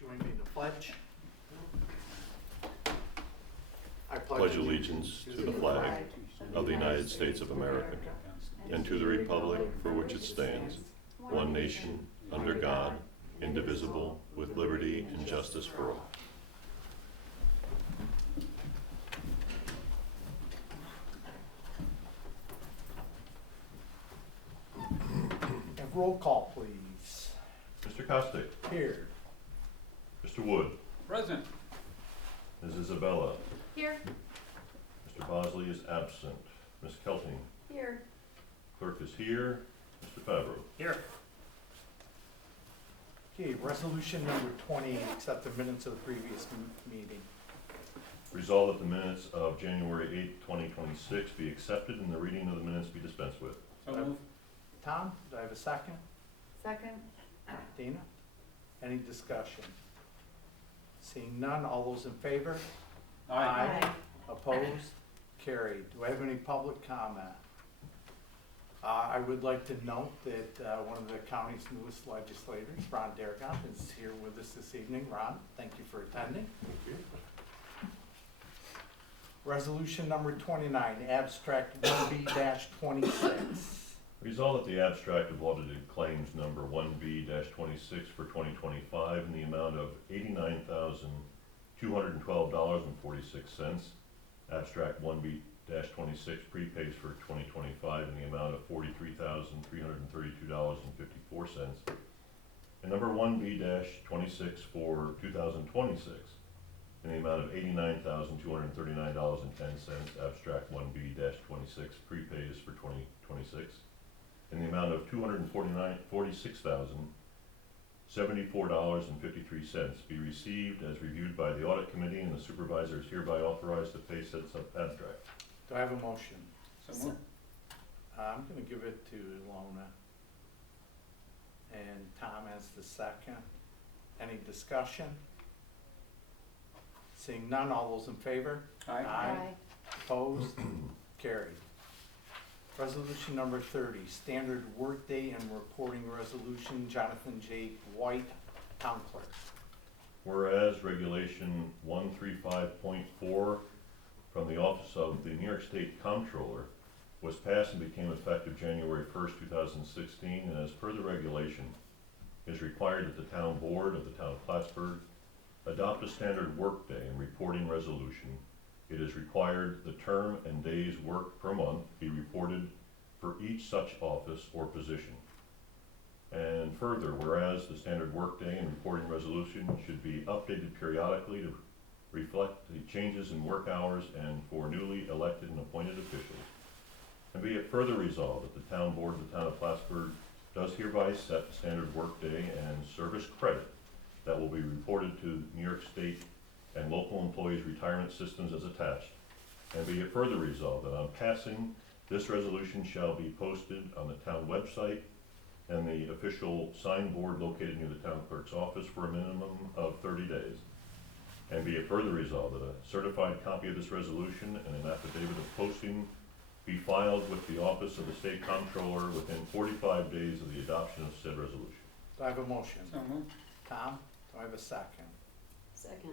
join me in the pledge. I Pledge allegiance to the flag of the United States of America and to the republic for which it stands, one nation, under God, indivisible, with liberty and justice for all. And roll call, please. Mr. Costick, Here. Mr. Wood, Present. Ms. Isabella, Here. Mr. Bosley is absent. Ms. Kelting, Here. clerk is here. Mr. Favreau. Here. Okay, resolution number 20, accept the minutes of the previous meeting. Resolved that the minutes of January 8th, 2026 be accepted and the reading of the minutes be dispensed with. So move. Tom, do I have a second? Second. Dina? Any discussion? Seeing none, all those in favor? Aye. Opposed? Carried. Do I have any public comment? I would like to note that one of the county's newest legislators, Ron Dargon, is here with us this evening. Ron, thank you for attending. Thank you. Resolution number 29, abstract 1B-26. Resolved that the abstract of audited claims number 1B-26 for 2025 in the amount of $89,212.46, abstract 1B-26 prepays for 2025 in the amount of $43,332.54, and number 1B-26 for 2026 in the amount of $89,239.10, abstract 1B-26 prepays for 2026 in the amount of $246,074.53 be received as reviewed by the audit committee, and the supervisor is hereby authorized to pay said abstract. Do I have a motion? So move. I'm going to give it to Ilona. And Tom as the second. Any discussion? Seeing none, all those in favor? Aye. Opposed? Carried. Resolution number 30, standard workday and reporting resolution, Jonathan J. White, Town Clerk. Whereas Regulation 135.4 from the Office of the New York State Comptroller was passed and became effective January 1st, 2016, and as per the regulation, is required that the Town Board of the Town of Plattsburgh adopt a standard workday and reporting resolution. It is required the term and days worked per month be reported for each such office or position. And further, whereas the standard workday and reporting resolution should be updated periodically to reflect the changes in work hours and for newly elected and appointed officials. And be it further resolved that the Town Board of the Town of Plattsburgh does hereby set the standard workday and service credit that will be reported to New York State and local employees' retirement systems as attached. And be it further resolved that on passing, this resolution shall be posted on the town website and the official sign board located near the town clerk's office for a minimum of 30 days. And be it further resolved that a certified copy of this resolution and an affidavit of posting be filed with the Office of the State Comptroller within 45 days of the adoption of said resolution. Do I have a motion? So move. Tom, do I have a second? Second.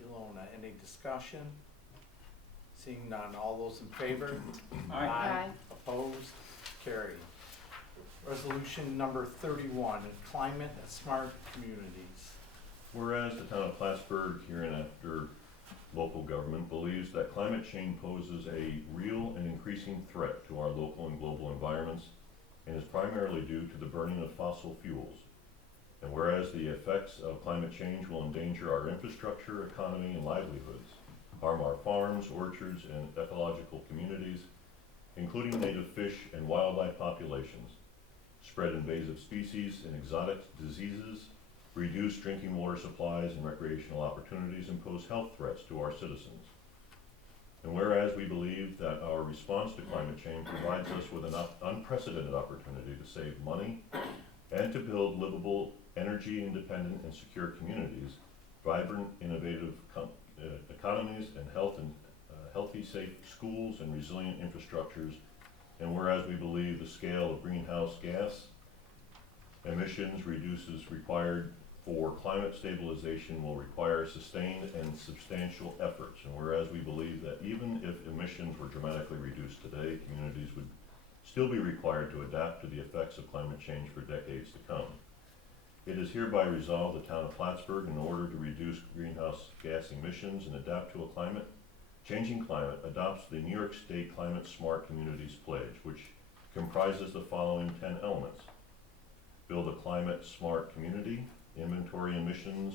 Ilona, any discussion? Seeing none, all those in favor? Aye. Opposed? Carried. Resolution number 31, climate and smart communities. Whereas the town of Plattsburgh, hereinafter local government, believes that climate change poses a real and increasing threat to our local and global environments and is primarily due to the burning of fossil fuels. And whereas the effects of climate change will endanger our infrastructure, economy, and livelihoods, harm our farms, orchards, and ecological communities, including native fish and wildlife populations, spread invasive species and exotic diseases, reduce drinking water supplies and recreational opportunities, and pose health threats to our citizens. And whereas we believe that our response to climate change provides us with an unprecedented opportunity to save money and to build livable, energy-independent, and secure communities, vibrant, innovative economies, and healthy, safe schools, and resilient infrastructures. And whereas we believe the scale of greenhouse gas emissions reduces required for climate stabilization will require sustained and substantial efforts. And whereas we believe that even if emissions were dramatically reduced today, communities would still be required to adapt to the effects of climate change for decades to come. It is hereby resolved the town of Plattsburgh, in order to reduce greenhouse gas emissions and adapt to a changing climate, adopts the New York State Climate Smart Communities Pledge, which comprises the following 10 elements: build a climate smart community, inventory emissions,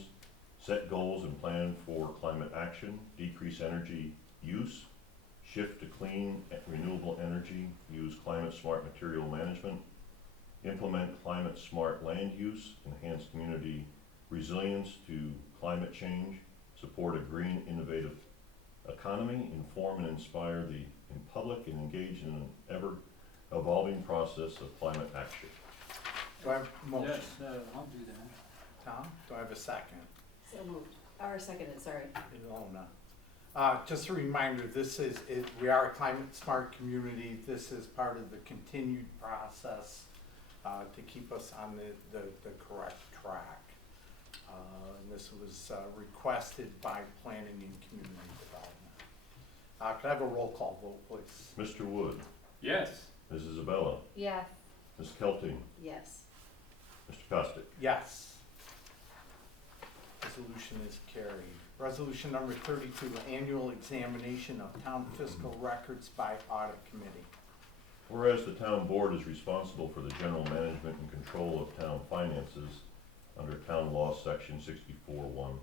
set goals and plan for climate action, decrease energy use, shift to clean renewable energy, use climate smart material management, implement climate smart land use, enhance community resilience to climate change, support a green innovative economy, inform and inspire the public, and engage in an ever evolving process of climate action. Do I have a motion? Yes, I'll do that. Tom, do I have a second? So moved, or seconded, sorry. Ilona. Just a reminder, we are a climate smart community. This is part of the continued process to keep us on the correct track. And this was requested by Planning and Community Development. Could I have a roll call vote, please? Mr. Wood, Yes. Mrs. Isabella, Yes. Ms. Kelting, Yes. Mr. Costick. Yes. Resolution is carried. Resolution number 32, annual examination of town fiscal records by audit committee. Whereas the town board is responsible for the general management and control of town finances under town law section 64(1).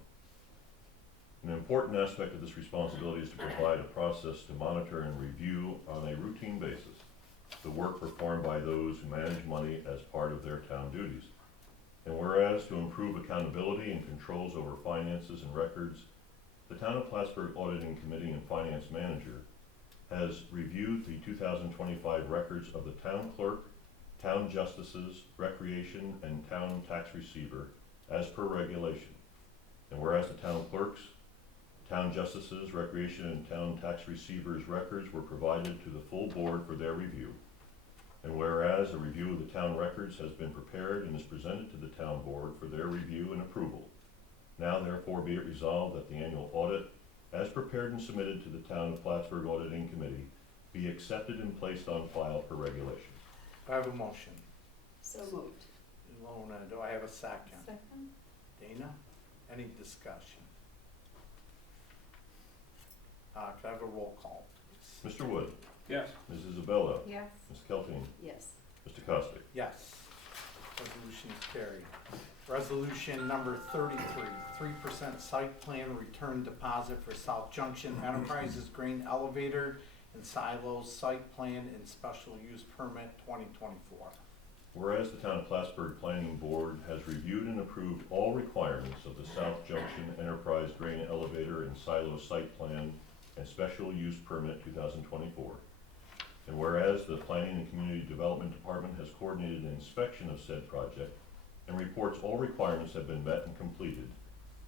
An important aspect of this responsibility is to provide a process to monitor and review on a routine basis the work performed by those who manage money as part of their town duties. And whereas to improve accountability and controls over finances and records, the Town of Plattsburgh Auditing Committee and Finance Manager has reviewed the 2025 records of the town clerk, town justices, recreation, and town tax receiver as per regulation. And whereas the town clerks, town justices, recreation, and town tax receivers records were provided to the full board for their review. And whereas a review of the town records has been prepared and is presented to the town board for their review and approval. Now therefore be it resolved that the annual audit, as prepared and submitted to the Town of Plattsburgh Auditing Committee, be accepted and placed on file per regulations. Do I have a motion? So moved. Ilona, do I have a second? Second. Dana, any discussion? Could I have a roll call, please? Mr. Wood, Yes. Mrs. Isabella, Yes. Ms. Kelting, Yes. Mr. Costick. Yes. Resolution is carried. Resolution number 33, 3% site plan return deposit for South Junction Enterprises Grain Elevator and Silos Site Plan and Special Use Permit 2024. Whereas the Town of Plattsburgh Planning Board has reviewed and approved all requirements of the South Junction Enterprise Grain Elevator and Silo Site Plan and Special Use Permit 2024. And whereas the Planning and Community Development Department has coordinated an inspection of said project and reports all requirements have been met and completed,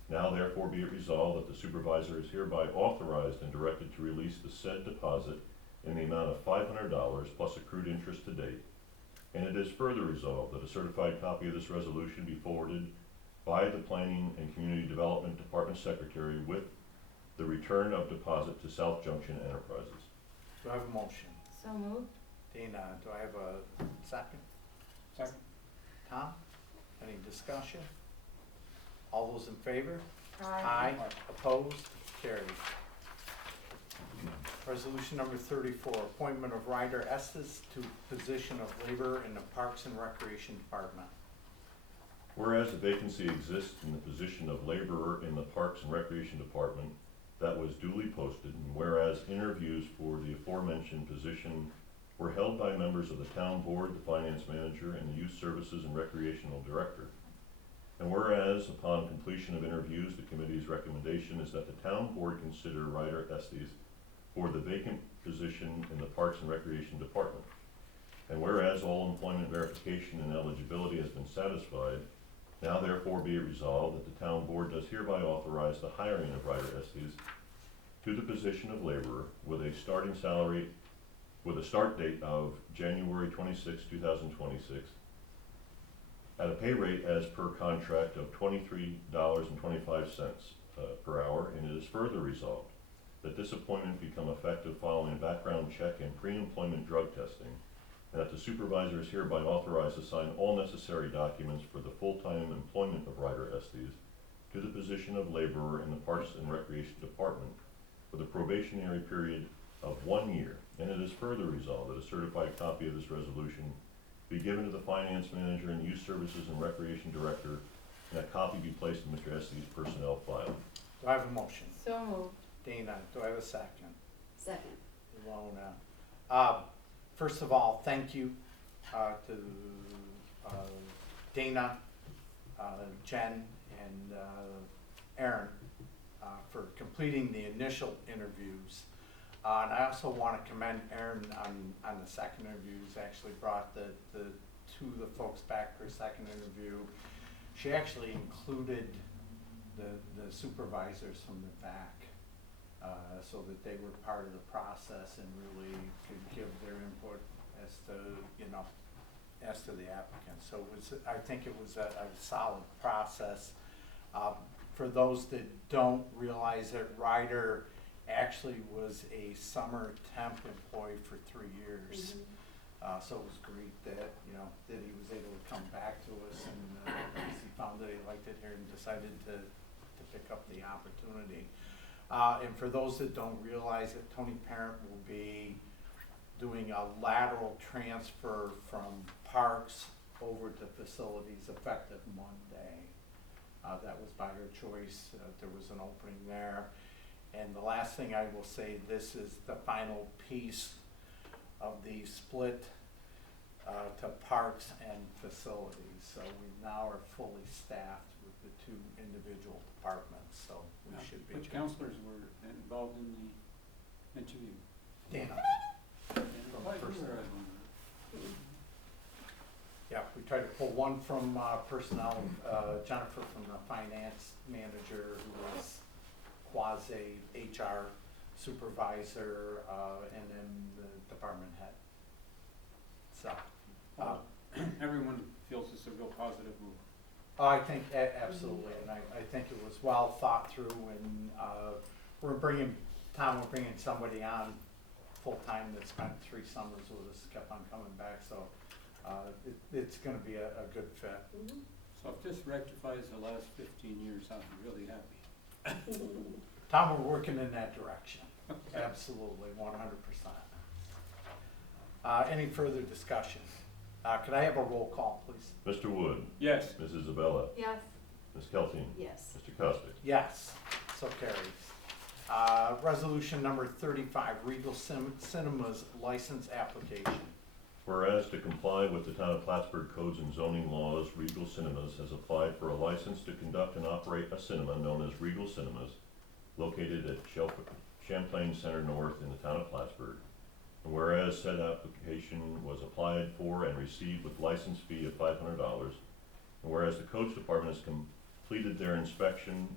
now therefore be it resolved that the supervisor is hereby authorized and directed to release the said deposit in the amount of $500 plus accrued interest to date. And it is further resolved that a certified copy of this resolution be forwarded by the Planning and Community Development Department Secretary with the return of deposit to South Junction Enterprises. Do I have a motion? So moved. Dana, do I have a second? Second. Tom, any discussion? All those in favor? Aye. Opposed? Carried. Resolution number 34, appointment of Ryder Estes to position of labor in the Parks and Recreation Department. Whereas a vacancy exists in the position of laborer in the Parks and Recreation Department that was duly posted, and whereas interviews for the aforementioned position were held by members of the town board, the finance manager, and the youth services and recreational director. And whereas upon completion of interviews, the committee's recommendation is that the town board consider Ryder Estes for the vacant position in the Parks and Recreation Department. And whereas all employment verification and eligibility has been satisfied, now therefore be it resolved that the town board does hereby authorize the hiring of Ryder Estes to the position of laborer with a start date of January 26, 2026, at a pay rate as per contract of $23.25 per hour, and it is further resolved that this appointment become effective following a background check and pre-employment drug testing, and that the supervisor is hereby authorized to sign all necessary documents for the full-time employment of Ryder Estes to the position of laborer in the Parks and Recreation Department for the probationary period of 1 year. And it is further resolved that a certified copy of this resolution be given to the finance manager and youth services and recreation director, and a copy be placed in Mr. Estes' personnel file. Do I have a motion? So moved. Dana, do I have a second? Second. Ilona. First of all, thank you to Dana, Jen, and Aaron for completing the initial interviews. And I also want to commend Aaron on the second interview. He's actually brought the two of the folks back for a second interview. She actually included the supervisors from the back so that they were part of the process and really could give their input as to, as to the applicant. So it was, I think it was a solid process. For those that don't realize that Ryder actually was a summer temp employee for 3 years. So it was great that, that he was able to come back to us and he found that he liked it here and decided to pick up the opportunity. And for those that don't realize it, Tony Parent will be doing a lateral transfer from parks over to facilities effective Monday. That was by her choice. There was an opening there. And the last thing I will say, this is the final piece of the split to parks and facilities. So we now are fully staffed with the two individual departments, so we should be. Which counselors were involved in the interview? Dana. Why First. were I Yeah, we tried to pull one from personnel, Jennifer from the finance manager, who was quasi HR supervisor, and then the department head. So, Everyone feels it's a real positive move. I think absolutely, and I think it was well thought through, and we're bringing somebody on full-time that spent 3 summers with us, kept on coming back, so it's gonna be a good fit. So if this rectifies the last 15 years, I'll be really happy. Tom, we're working in that direction, absolutely, 100%. Any further discussion? Could I have a roll call, please? Mr. Wood, Yes. Ms. Isabella, Yes. Ms. Kelting, Yes. Mr. Costick. Yes, so carries. Resolution number 35, Regal Cinemas license application. Whereas to comply with the Town of Plattsburgh codes and zoning laws, Regal Cinemas has applied for a license to conduct and operate a cinema known as Regal Cinemas, located at Champlain Center North in the Town of Plattsburgh. And whereas said application was applied for and received with license fee of $500, and whereas the Codes Department has completed their inspection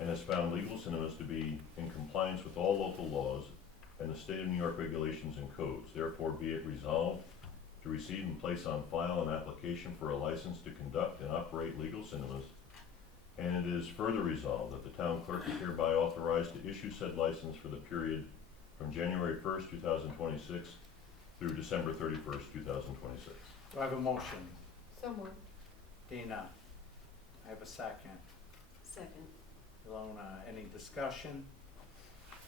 and has found Legal Cinemas to be in compliance with all local laws and the state of New York regulations and codes, therefore be it resolved to receive and place on file an application for a license to conduct and operate Legal Cinemas, and it is further resolved that the town clerk is hereby authorized to issue said license for the period from January 1st, 2026 through December 31st, 2026. Do I have a motion? So moved. Dina, I have a second. Second. Ilona, any discussion?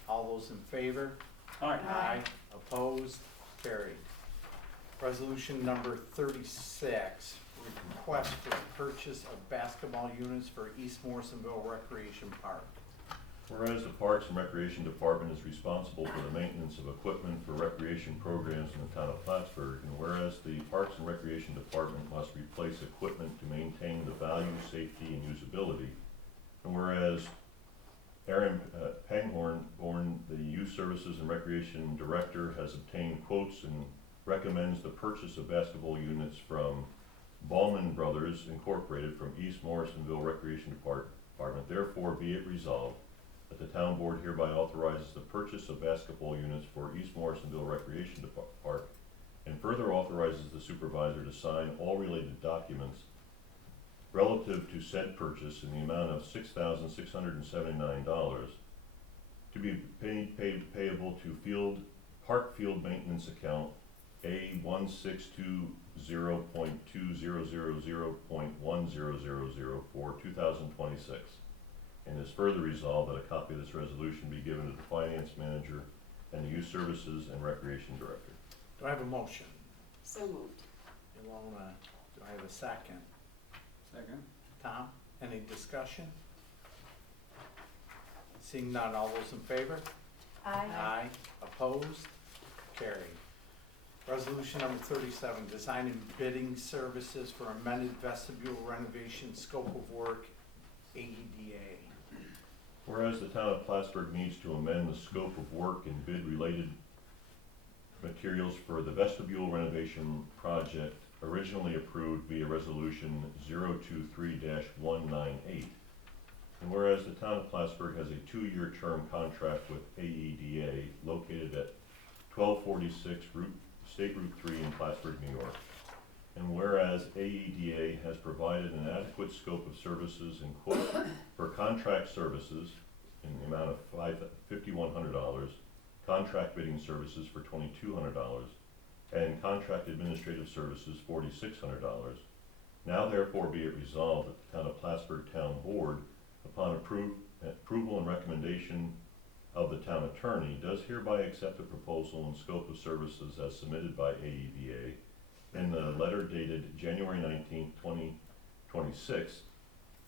All those in favor? Aye. Opposed? Carried. Resolution number 36, request for purchase of basketball units for East Morrisonville Recreation Park. Whereas the Parks and Recreation Department is responsible for the maintenance of equipment for recreation programs in the town of Plattsburgh, and whereas the Parks and Recreation Department must replace equipment to maintain the value, safety, and usability, and whereas Aaron Panghorn, the Youth Services and Recreation Director, has obtained quotes and recommends the purchase of basketball units from Ballman Brothers Incorporated from East Morrisonville Recreation Department, therefore be it resolved that the town board hereby authorizes the purchase of basketball units for East Morrisonville Recreation Park, and further authorizes the supervisor to sign all related documents relative to said purchase in the amount of $6,679 to be payable to Park Field Maintenance Account A1620.2000.1000 for 2026. And is further resolved that a copy of this resolution be given to the Finance Manager and the Youth Services and Recreation Director. Do I have a motion? So moved. Ilona, do I have a second? Second. Tom, any discussion? Seeing none, all those in favor? Aye. Opposed? Carried. Resolution number 37, design and bidding services for amended vestibule renovation scope of work, AEDA. Whereas the town of Plattsburgh needs to amend the scope of work and bid related materials for the vestibule renovation project originally approved via resolution 023-198. And whereas the town of Plattsburgh has a 2-year term contract with AEDA located at 1246 State Route 3 in Plattsburgh, New York. And whereas AEDA has provided an adequate scope of services and quote for contract services in the amount of $5,100, contract bidding services for $2,200, and contract administrative services $4,600. Now therefore be it resolved that the town of Plattsburgh Town Board, upon approval and recommendation of the town attorney, does hereby accept the proposal and scope of services as submitted by AEDA in the letter dated January 19, 2026,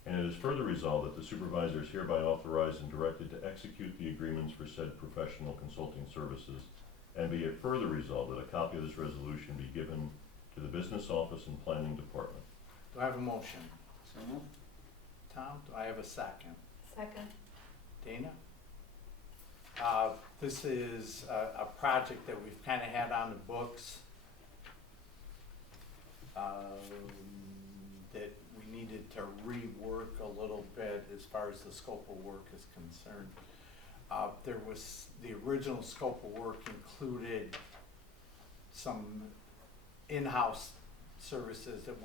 and it is further resolved that the supervisor is hereby authorized and directed to execute the agreements for said professional consulting services, and be it further resolved that a copy of this resolution be given to the Business Office and Planning Department. Do I have a motion? So moved. Tom, do I have a second? Second. Dana? This is a project that we've kind of had on the books that we needed to rework a little bit as far as the scope of work is concerned. There was, the original scope of work included some in-house services that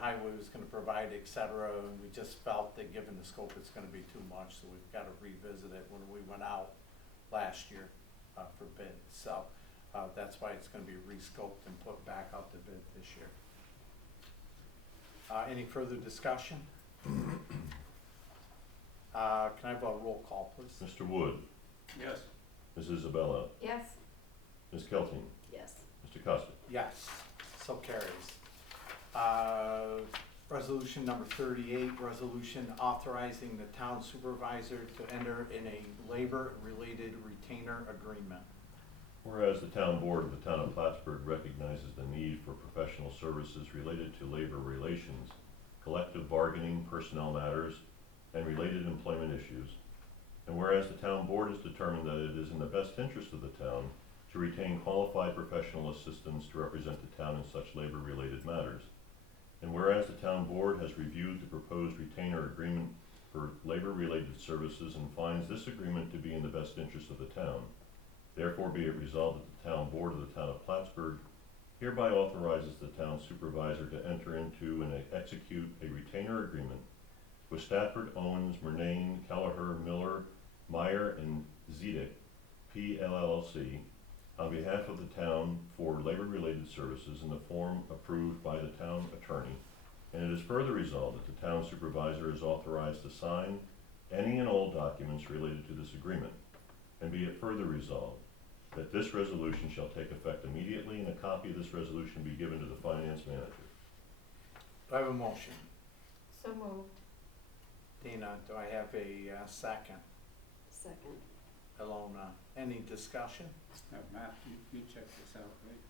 highway was gonna provide, et cetera, and we just felt that given the scope, it's gonna be too much, so we've gotta revisit it when we went out last year for bid. So that's why it's gonna be rescoped and put back out to bid this year. Any further discussion? Can I have a roll call, please? Mr. Wood, Yes. Ms. Isabella, Yes. Ms. Kelting, Yes. Mr. Costa. Yes, so carries. Resolution number 38, resolution authorizing the town supervisor to enter in a labor-related retainer agreement. Whereas the town board of the town of Plattsburgh recognizes the need for professional services related to labor relations, collective bargaining, personnel matters, and related employment issues. And whereas the town board has determined that it is in the best interest of the town to retain qualified professional assistants to represent the town in such labor-related matters. And whereas the town board has reviewed the proposed retainer agreement for labor-related services and finds this agreement to be in the best interest of the town, therefore be it resolved that the town board of the town of Plattsburgh hereby authorizes the town supervisor to enter into and execute a retainer agreement with Stafford, Owens, Murnane, Kelleher, Miller, Meyer, and Zedek, PLLC, on behalf of the town for labor-related services in the form approved by the town attorney. And it is further resolved that the town supervisor is authorized to sign any and all documents related to this agreement. And be it further resolved that this resolution shall take effect immediately, and a copy of this resolution be given to the finance manager. Do I have a motion? So moved. Dina, do I have a second? Second. Ilona, any discussion? Matt, you checked this out, right?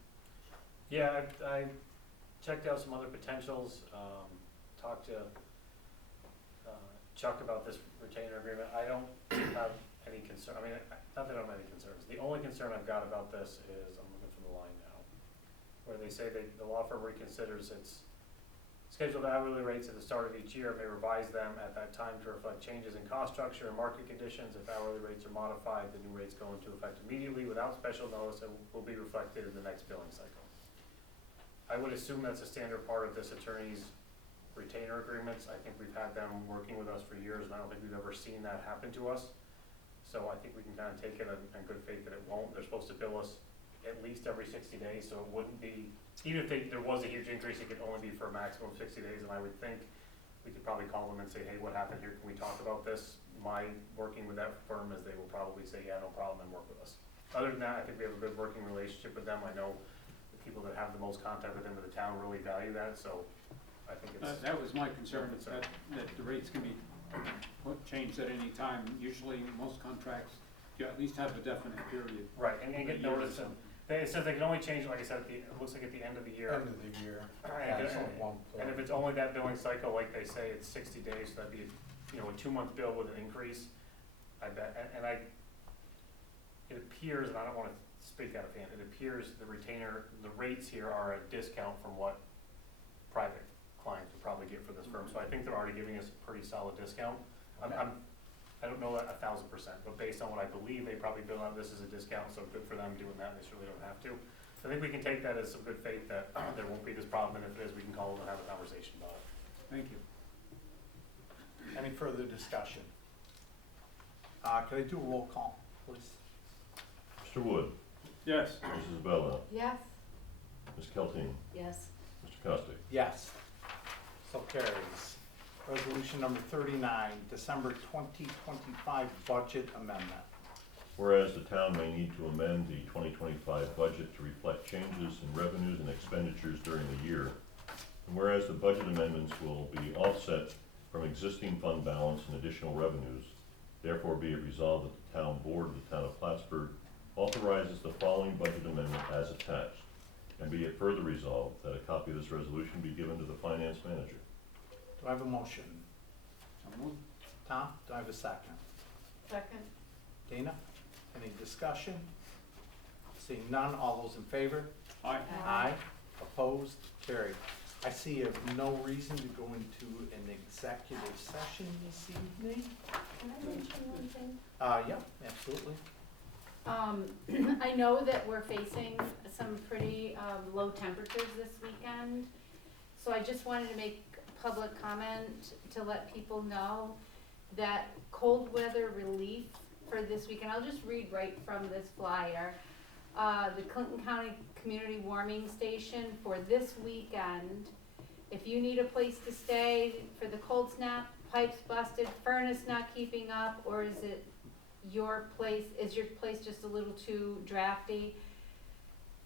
Yeah, I checked out some other potentials, talked to Chuck about this retainer agreement. I don't have any concern, I mean, not that I don't have any concerns. The only concern I've got about this is, I'm looking for the line now, where they say that the law firm reconsiders its scheduled hourly rates at the start of each year, may revise them at that time to reflect changes in cost structure and market conditions. If hourly rates are modified, the new rates go into effect immediately without special notice and will be reflected in the next billing cycle. I would assume that's a standard part of this attorney's retainer agreements. I think we've had them working with us for years, and I don't think we've ever seen that happen to us. So I think we can kind of take it in good faith that it won't. They're supposed to bill us at least every 60 days, so it wouldn't be, even if there was a huge increase, it could only be for a maximum of 60 days, and I would think we could probably call them and say, hey, what happened here? Can we talk about this? My working with that firm is they will probably say, yeah, no problem, and work with us. Other than that, I think we have a good working relationship with them. I know the people that have the most contact with them in the town really value that, so I think it's. That was my concern, is that the rates can be changed at any time. Usually, most contracts, you at least have a definite period. Right, and they get A year or notice, and so. it says they can only change, like I said, it looks like at the end of the year. End of the year. And That's at one point. if it's only that billing cycle, like they say, it's 60 days, so that'd be, a 2-month bill with an increase. I bet, it appears, and I don't wanna speak out of hand, it appears the rates here are a discount from what private clients would probably get for this firm, so I think they're already giving us a pretty solid discount. I don't know that 1,000%, but based on what I believe, they probably bill out this as a discount, so good for them doing that, they certainly don't have to. So I think we can take that as some good faith that there won't be this problem, and if it is, we can call them and have a conversation about it. Thank you. Any further discussion? Could I do a roll call, please? Mr. Wood, Yes. Mrs. Bella, Yes. Ms. Kelting, Yes. Mr. Costick. Yes. So carries. Resolution number 39, December 2025 budget amendment. Whereas the town may need to amend the 2025 budget to reflect changes in revenues and expenditures during the year, and whereas the budget amendments will be offset from existing fund balance and additional revenues, therefore be it resolved that the town board of the town of Plattsburgh authorizes the following budget amendment as attached, and be it further resolved that a copy of this resolution be given to the finance manager. Do I have a motion? So moved. Tom, do I have a second? Second. Dana, any discussion? Seeing none, all those in favor? Aye. Aye. Opposed? Carried. I see you have no reason to go into an executive session this evening. Can I mention one thing? Yeah, absolutely. I know that we're facing some pretty low temperatures this weekend, so I just wanted to make public comment to let people know that cold weather relief for this weekend, I'll just read right from this flyer. The Clinton County Community Warming Station for this weekend, if you need a place to stay for the cold snap, pipes busted, furnace not keeping up, or is your place just a little too drafty?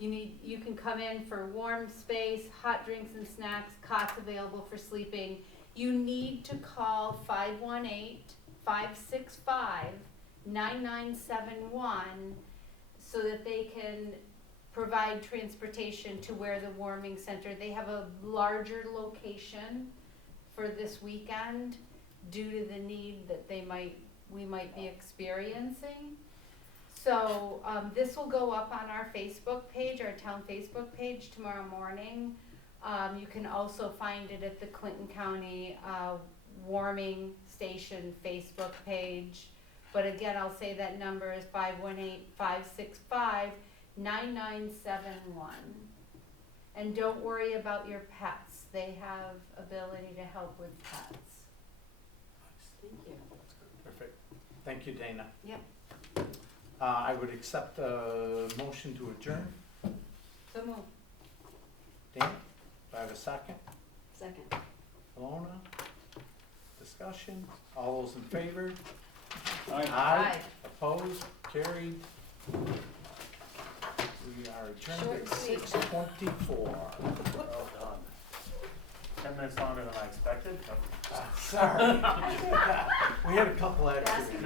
You can come in for warm space, hot drinks and snacks, cots available for sleeping. You need to call 518-565-9971 so that they can provide transportation to where the warming center. They have a larger location for this weekend due to the need that we might be experiencing. So this will go up on our Facebook page, our town Facebook page tomorrow morning. You can also find it at the Clinton County Warming Station Facebook page. But again, I'll say that number is 518-565-9971. And don't worry about your pets. They have ability to help with pets. Thank you. Perfect. Thank you, Dana. Yep. I would accept a motion to adjourn. So move. Dana, do I have a second? Second. Alona? Discussion? All those in favor? Aye. Opposed? Carried? We are adjourned Short at and sweet. 6:24. Well done. 10 minutes longer than I expected, but Sorry. We had a couple extra. Basket